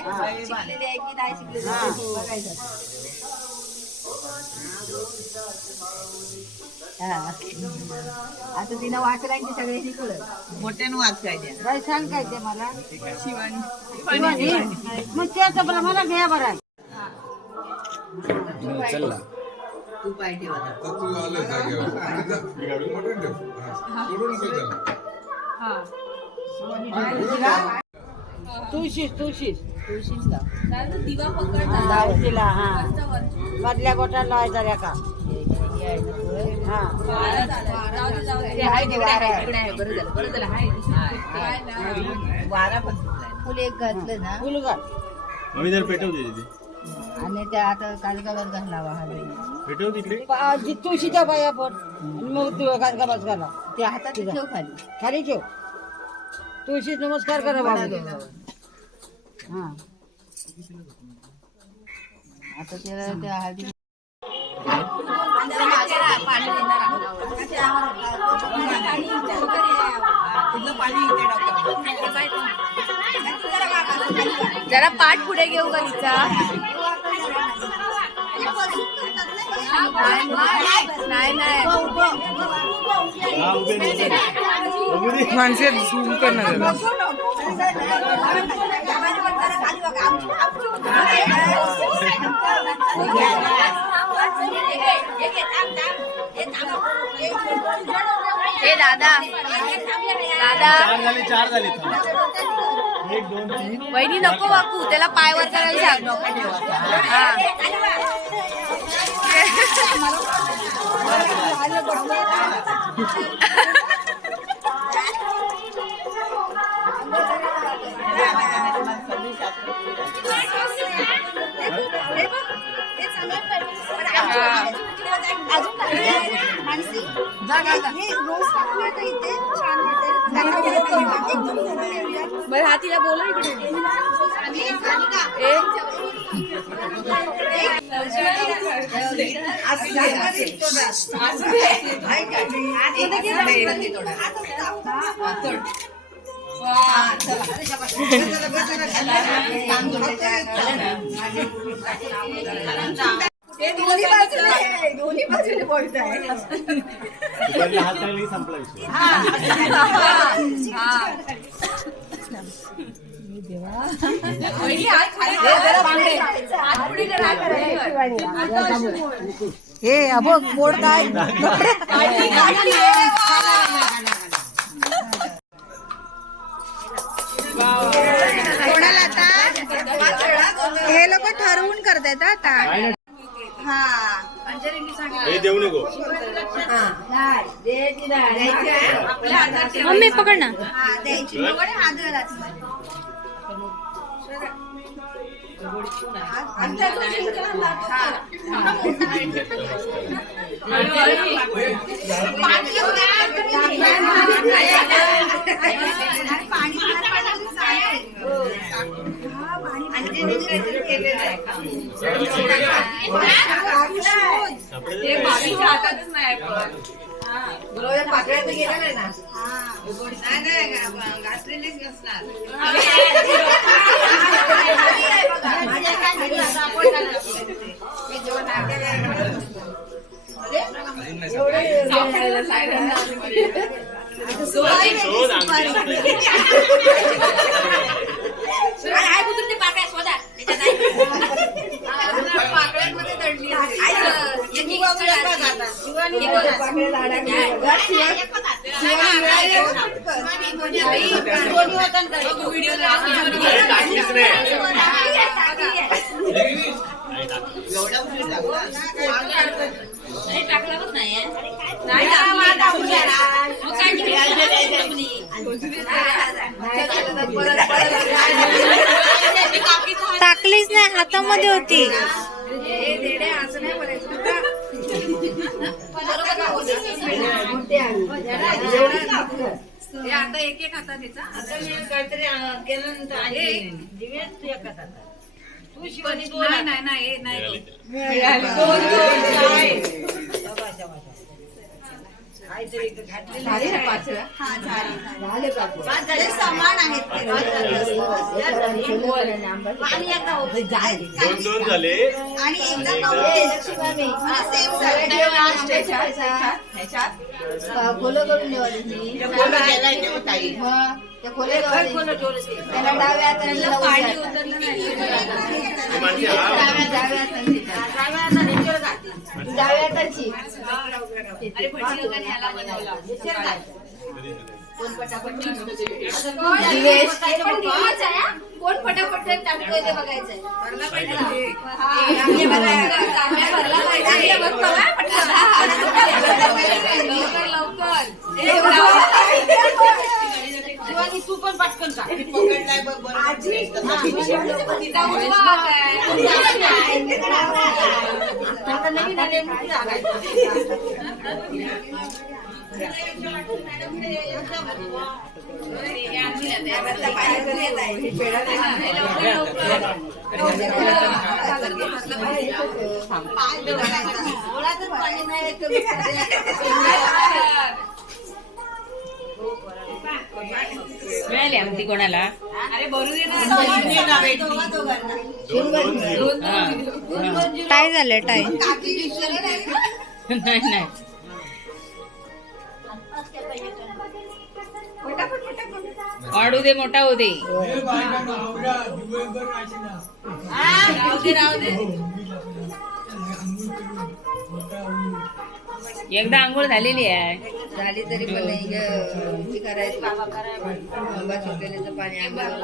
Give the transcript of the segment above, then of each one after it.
शिकलेली आहे की नाही शिकलेली बघायचं. आता तिनं वाचलाय की सगळे शिकलं. मोठ्यानं वाच काय द्या. बाई सांग काय ते मला. शिवानी मग त्याचं बरं मला घ्या बरं. चला तू पाय ठेवा. तू आलं जागेवर मोठं ठेव. सोडू नको त्याला. तुळशीच दिवा पकडला. दावतीला हा मधल्या गोटाला लावायचा रे का. हा वारा पण फुल एक घातलं ना. फुलगा आम्ही जर पेटवते तिथे आणि त्या आता कालगावर घालावा हा पेटव तिकडे तुळशीच्या पाया पण मग तू कालगाबाज घाला. ते हातात ठेव खाली. खाली ठेव. तुळशी नमस्कार करा बाबा. हा आता त्याला त्या हळदी जरा पाठ पुढे घेऊ का तिचा. नाही माणसे झूम करणार हे दादा चार झाले एक दोन तीन वहिनी नको बापू त्याला पायवर करायला सांग. हा. बरं हा तिला बोला इकडे. दोन्ही बाजूने बोलत आहे. हात लागली संपला विषय. हे बघ बोर्ड काय. हे लोक ठरवून करतात आता. हे देऊ नको. मम्मी पकड ना. हातातच नाही पाकळ्यात गेला नाही ना. नाही घातलेलीच नसणार. पाकळ्यांमध्ये दडली. टाकलीच नाही हातामध्ये होती. आता एक एक हातात त्याचा काहीतरी केल्यानंतर काहीतरी घातलेलं झाली ना पाच वेळा? झाले पाच वेळा. समान आहेत ते. आणि एकदा होतं झाड. 2 झाले आणि एकदा आणि कमी एकदा- सेम सगळे झाले. ठेव last ह्याच्यात. खोलं करून ठेवायची ती. मग त्या खोल्या काय ठेवायची. कोण ठेवलं ते? त्याला डाव्या हाताने लावून पाणी द्यायचं. उतरलं नाही. ती माणसे हा डाव्या हाताने द्यायचं. डाव्या हाताने ह्याच्यावर घातलं. डाव्या हाताची. अरे भजी वगैरे याला बनवला. ह्याच्यावर घातलं. कोण पटापट दिवेश. हे पण दिवेश आहे हा. कोण पटापट टाकतोय ते बघायचंय. भरला पाहिजे ना. हा, चांगलं भरला पाहिजे. चांगलं बघ बघा, पटकन. लवकर, लवकर. शिवानी तू पण पटकन का तिचा उजवा हात आहे. आता नवीन आले मुठी लागायचं. मुळातच पाणी नाही कमी मिळाली आमटी कोणाला? अरे भरू दे ना. टाय झालं टाय. नाही नाही वाढू दे मोठा होऊ दे. राहू दे राहू दे. एकदा आंघोळ झालेली आहे. झाली तरी पण नाही हे करायचं. आंबा सुटलेलं पाणी आंब्याला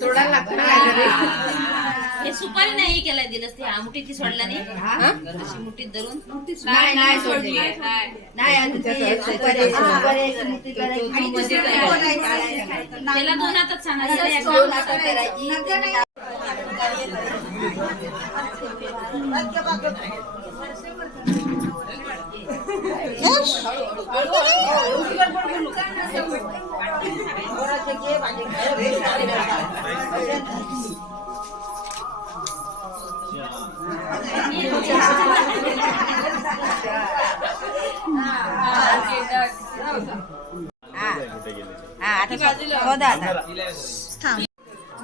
थोडा लागतं ना. हे सुपारी नाही केला दिलंस ते आमटीची सोडला नाही अशी मुठीत धरून नाही नाही सोडली नाही. आणि ते सुपारी मोठी करायची. त्याला 2 हातात असंच सांगायचं. 2 हातात करायची.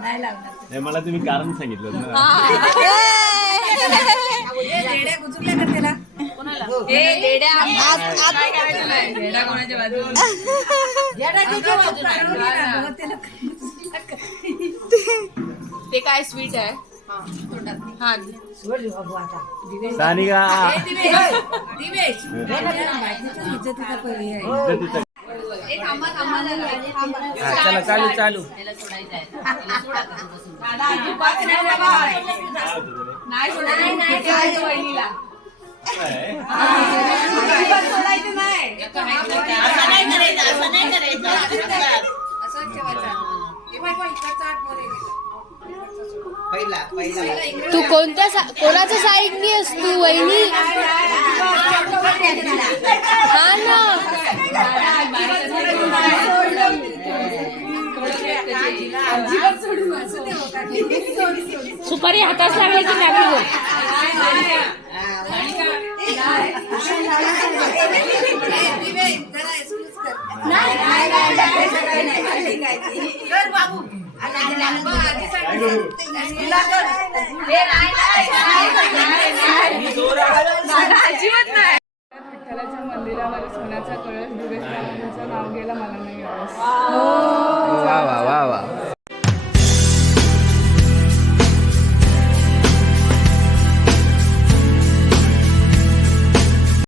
नाही, मला तुम्ही कारण सांगितलं ना. ते काय स्वीट आहे. हा सानिका चला चालू चालू. नाही सोडायचं वहिनीला. तू कोणाचं साईडनी आहेस तू वहिनी? हा ना. सुपारी हातात लागायची लागली. विठ्ठलाच्या मंदिरावर सोन्याचा कळस दिवेश नाव गेला मला नाही. वा वा वा वा.